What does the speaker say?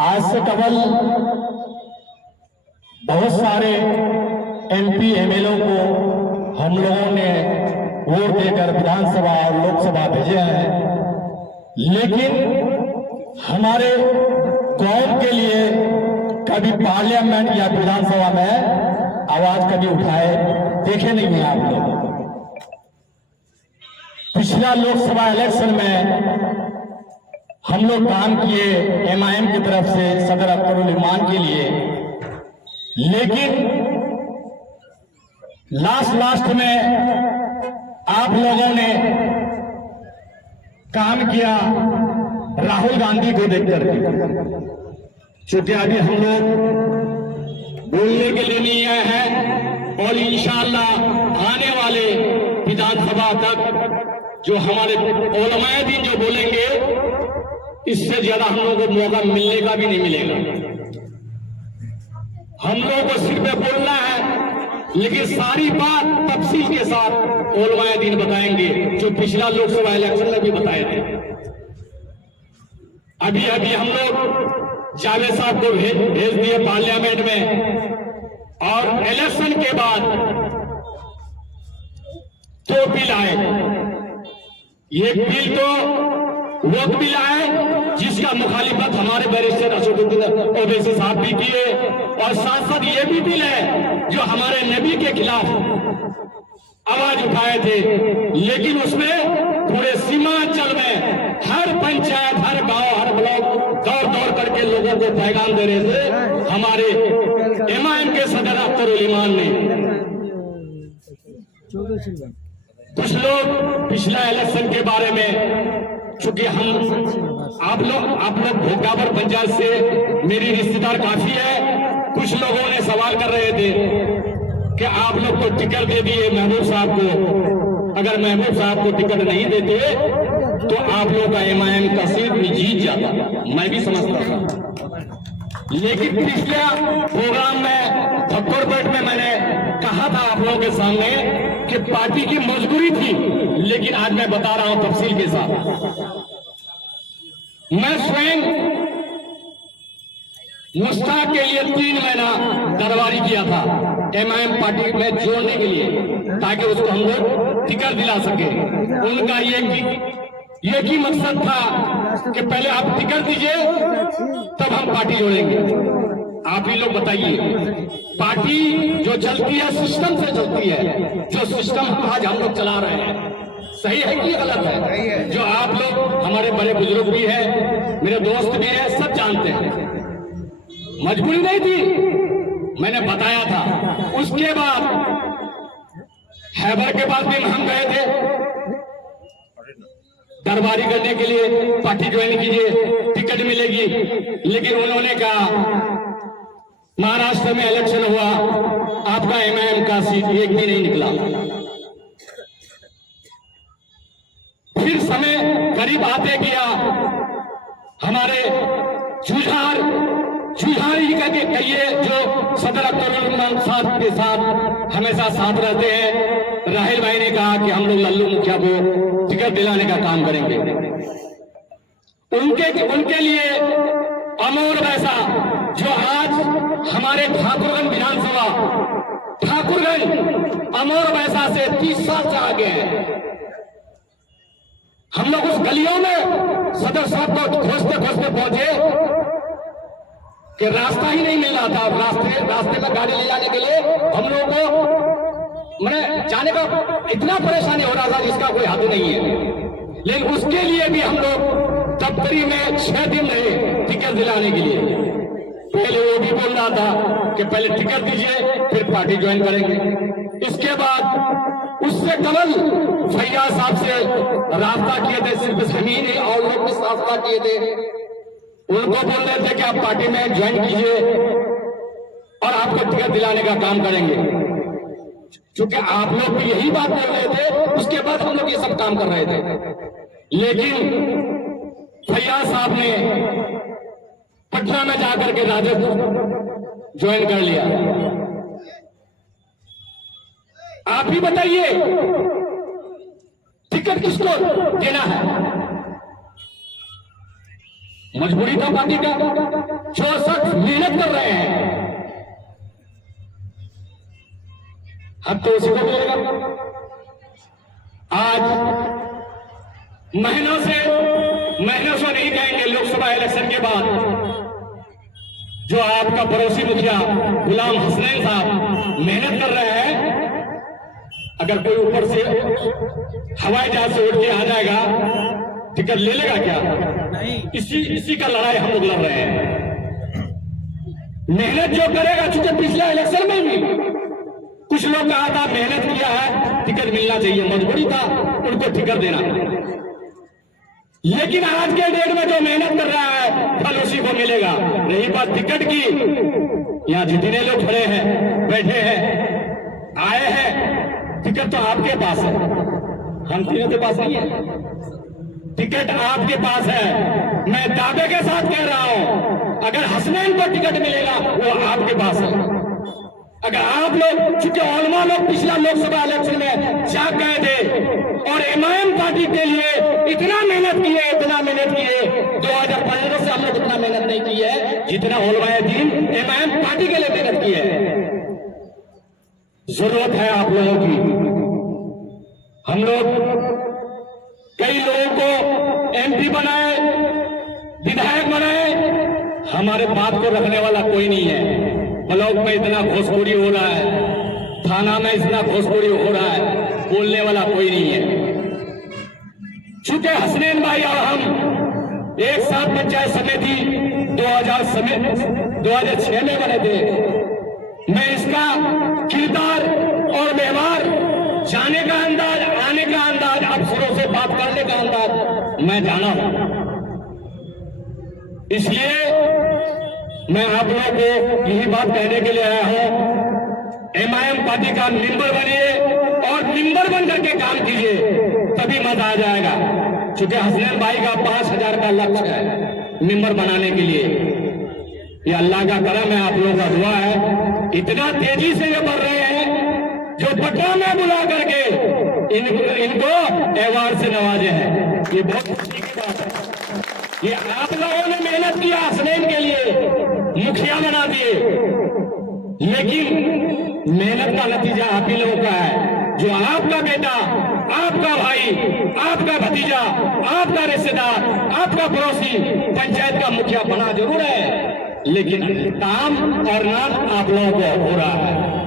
आज से केवल बहुत सारे एमपी एमएलए को हम लोगों ने वोट देकर विधानसभा और लोकसभा भेजे हैं, लेकिन हमारे कौम के लिए कभी पार्लियामेंट या विधानसभा में आवाज कभी उठाए देखे नहीं हैं आप लोग। पिछला लोकसभा इलेक्शन में हम लोग काम किए एमआईएम की तरफ से सदर अख्तरुल इमान के लिए, लेकिन लास्ट में आप लोगों ने काम किया राहुल गांधी को देखकर के। चूंकि अभी हम लोग बोलने के लिए नहीं आए हैं और इंशाअल्लाह आने वाले विधानसभा तक जो हमारे उलमाए दिन जो बोलेंगे इससे ज्यादा हम लोगों को मौका मिलने का भी नहीं मिलेगा। हम लोगों को सिर्फ बोलना है, लेकिन सारी बात तफसील के साथ उलमाए दिन बताएंगे, जो पिछला लोकसभा इलेक्शन में भी बताए थे। अभी हम लोग जावेद साहब को भेज दिए पार्लियामेंट में, और इलेक्शन के बाद 2 बिल आए। एक बिल तो वो बिल आए जिसका मुखालिफत हमारे बैरिस्टर असदुद्दीन ओवैसी साहब भी किए, और साथ साथ ये भी बिल है जो हमारे नबी के खिलाफ आवाज उठाए थे, लेकिन उसमें पूरे सीमांचल में हर पंचायत, हर गांव, हर ब्लॉक दौड़ करके लोगों को पैगाम दे रहे थे हमारे एमआईएम के सदर अख्तरुल इमान ने। कुछ लोग पिछला इलेक्शन के बारे में, चूंकि आप लोग भोगावर पंचायत से मेरी रिश्तेदार काफी है, कुछ लोगों ने सवाल कर रहे थे कि आप लोग को टिकट दे दिए महबूब साहब को, अगर महबूब साहब को टिकट नहीं देते तो आप लोग का एमआईएम का सीट भी जीत जाता। मैं भी समझता था, लेकिन पिछले प्रोग्राम में थप्पड़पेट में मैंने कहा था आप लोगों के सामने कि पार्टी की मजबूरी थी, लेकिन आज मैं बता रहा हूं तफसील के साथ। मैं स्वयं मुश्ताक के लिए 3 महीना दरबारी किया था एमआईएम पार्टी में जोड़ने के लिए, ताकि उसको हम लोग टिकट दिला सके। उनका एक ही मकसद था कि पहले आप टिकट दीजिए तब हम पार्टी जोड़ेंगे। आप ही लोग बताइए, पार्टी जो चलती है सिस्टम से चलती है, जो सिस्टम आज हम लोग चला रहे हैं सही है कि गलत है? जो आप लोग हमारे बड़े बुजुर्ग भी हैं, मेरे दोस्त भी हैं, सब जानते हैं। मजबूरी नहीं थी, मैंने बताया था। उसके बाद हैबर के पास भी हम गए थे दरबारी करने के लिए, पार्टी ज्वाइन कीजिए टिकट मिलेगी, लेकिन उन्होंने कहा महाराष्ट्र में इलेक्शन हुआ, आपका एमआईएम का सीट एक भी नहीं निकला। फिर समय करीब आते गया, हमारे जुझार ही करके कहिए, जो सदर अख्तरुल इमान साहब के साथ हमेशा साथ रहते हैं, राहिल भाई ने कहा कि हम लोग लल्लू मुखिया को टिकट दिलाने का काम करेंगे। उनके लिए अमोर वैसा, जो आज हमारे ठाकुरगंज विधानसभा, ठाकुरगंज अमोर वैसा से 30 साल से आगे है। हम लोग उस गलियों में सदर साहब को खोजते पहुंचे कि रास्ता ही नहीं मिल रहा था। रास्ते में गाड़ी ले जाने के लिए हम लोग को मैंने जाने का इतना परेशानी हो रहा था जिसका कोई हद नहीं है। लेकिन उसके लिए भी हम लोग दफ्तरी में 6 दिन रहे टिकट दिलाने के लिए। पहले वो भी बोल रहा था कि पहले टिकट दीजिए फिर पार्टी ज्वाइन करेंगे। इसके बाद उससे कमल फैयाज साहब से रास्ता किए थे, सिर्फ हम ही नहीं और लोग भी रास्ता किए थे। उनको बोल रहे थे कि आप पार्टी में ज्वाइन कीजिए और आपको टिकट दिलाने का काम करेंगे। क्योंकि आप लोग भी यही बात कर रहे थे, उसके बाद हम लोग ये सब काम कर रहे थे। लेकिन फैयाज साहब ने पटना में जाकर के राजद ज्वाइन कर लिया। आप ही बताइए टिकट किसको देना है? मजबूरी था पार्टी का, जो शख्स मेहनत कर रहे हैं अब तो उसी को मिलेगा। आज महीनों से नहीं कहेंगे, लोकसभा इलेक्शन के बाद जो आपका पड़ोसी मुखिया गुलाम हसनैन साहब मेहनत कर रहे हैं, अगर कोई ऊपर से हवाई जहाज से उड़ के आ जाएगा टिकट ले लेगा क्या? नहीं। इसी का लड़ाई हम लोग लड़ रहे हैं। मेहनत जो करेगा, चूंकि पिछले इलेक्शन में भी कुछ लोग कहा था मेहनत किया है टिकट मिलना चाहिए, मजबूरी था उनको टिकट देना, लेकिन आज के डेट में जो मेहनत कर रहा है फल उसी को मिलेगा। रही बात टिकट की, यहाँ जितने लोग खड़े हैं, बैठे हैं, आए हैं, टिकट तो आपके पास है, हम तीनों के पास नहीं है। टिकट आपके पास है। मैं दावे के साथ कह रहा हूं, अगर हसनैन को टिकट मिलेगा वो आपके पास है। अगर आप लोग, चूंकि ओलमा लोग पिछला लोकसभा इलेक्शन में जाग गए थे और एमआईएम पार्टी के लिए इतना मेहनत किए, 2015 से हम लोग इतना मेहनत नहीं की है जितना ओलमाए दीन एमआईएम पार्टी के लिए मेहनत की है। जरूरत है आप लोगों की। हम लोग कई लोगों को एमपी बनाए, विधायक बनाए, हमारे बात को रखने वाला कोई नहीं है। ब्लॉक में इतना घोसखोरी हो रहा है, थाना में इतना घोसखोरी हो रहा है, बोलने वाला कोई नहीं है। चूंकि हसनैन भाई और हम एक साथ पंचायत समिति 2006 में बने थे, मैं इसका किरदार और व्यवहार, जाने का अंदाज, आने का अंदाज, अफसरों से बात करने का अंदाज मैं जाना हूं। इसलिए मैं आप लोगों को यही बात कहने के लिए आया हूं, एमआईएम पार्टी का मेंबर बनिए और मेंबर बन करके काम कीजिए, तभी मजा आ जाएगा। क्योंकि हसनैन भाई का 5000 का लक्ष्य है मेंबर बनाने के लिए। ये अल्लाह का करम है, आप लोगों का दुआ है। इतना तेजी से ये बढ़ रहे हैं, जो पटना में बुला करके इनको अवार्ड से नवाजे हैं। ये बहुत खुशी की बात है। ये आप लोगों ने मेहनत किया, हसनैन के लिए मुखिया बना दिए, लेकिन मेहनत का नतीजा आप ही लोगों का है। जो आपका बेटा, आपका भाई, आपका भतीजा, आपका रिश्तेदार, आपका पड़ोसी पंचायत का मुखिया बना जरूर है, लेकिन काम और नाम आप लोगों को हो रहा है।